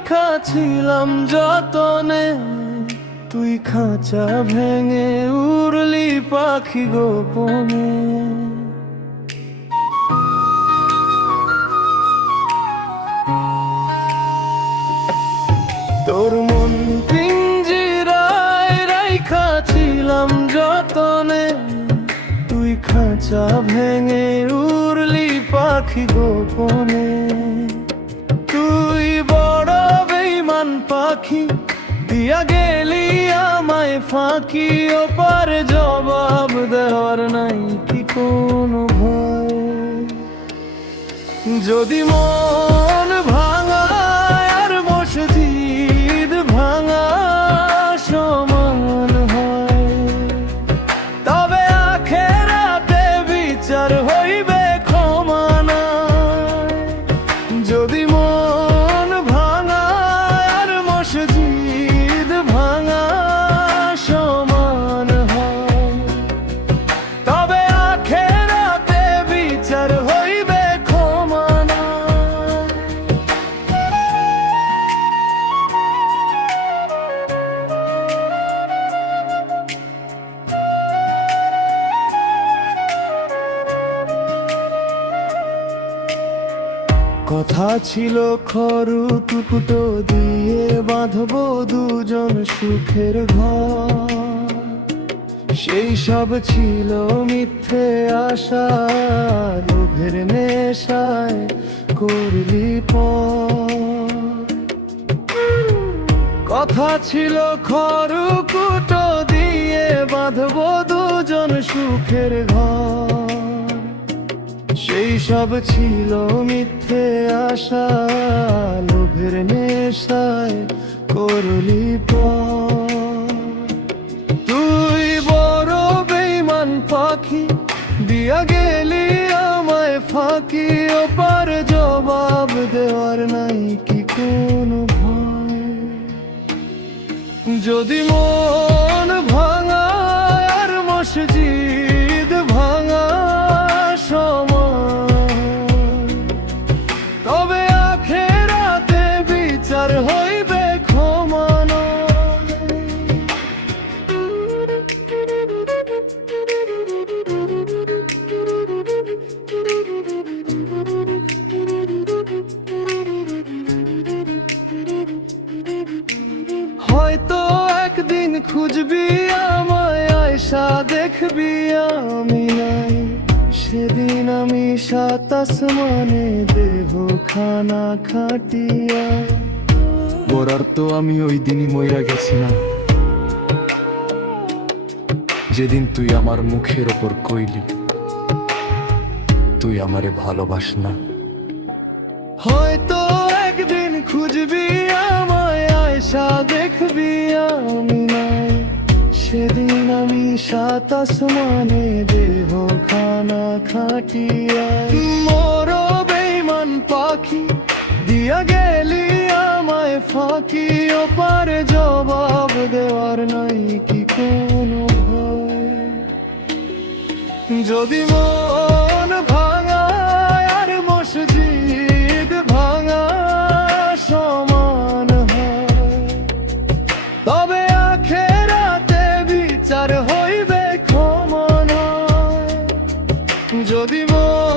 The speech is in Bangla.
রেখাছিলাম যতনে, তুই খাঁচা ভেঙে উড়লি পাখি গোপনে। তোর মন পিঞ্জিরায় রাইখাছিলাম যতনে, তুই খাঁচা ভেঙে উড়লি পাখি গোপনে। দিয়া গেলি আমায় ফাঁকি ওপার জবাব দেওয়ার নাই কি কোনো ভয়। যদি মন কথা ছিল খরু টুকুটো দিয়ে বাঁধবো দুজন সুখের ঘর। সেই সব ছিল মিথ্যে আশা, লোভের নেশায় করলি কথা ছিল খরু কুটো দিয়ে বাঁধবো দুজন সুখের ঘর। সেই সব ছিল মিথ্যে আশা, লোভের নেশায় করলি তুই বড় বেইমান পাখি, দিয়া গেলি আমায় ফাঁকি। ওপার জবাব দেওয়ার নাই কি কোনো ভয়। যদি মন হয়তো একদিন খুঁজবি আমায়, আয়সা দেখবি আমি নাই। সেদিন আমি সাত আসমানে দেহ খানা খাটিয়া। মরার তো আমি ওই দিনই মইরা গেছি না যেদিন তুই আমার মুখের ওপর কইলি, তুই আমারে ভালোবাস না। হয়তো একদিন খুঁজবি আয়সা দেখবি আমি নাই। সেদিন আমি সাত আসমানে দেহ খানা খাটিয়া মোর বেইমান পাখি, দিয়া গেলি আমায় ফাঁকি। ওপারে জবাব দেওয়ার নাই কি কোনো ভয়। যদি মন যদি মন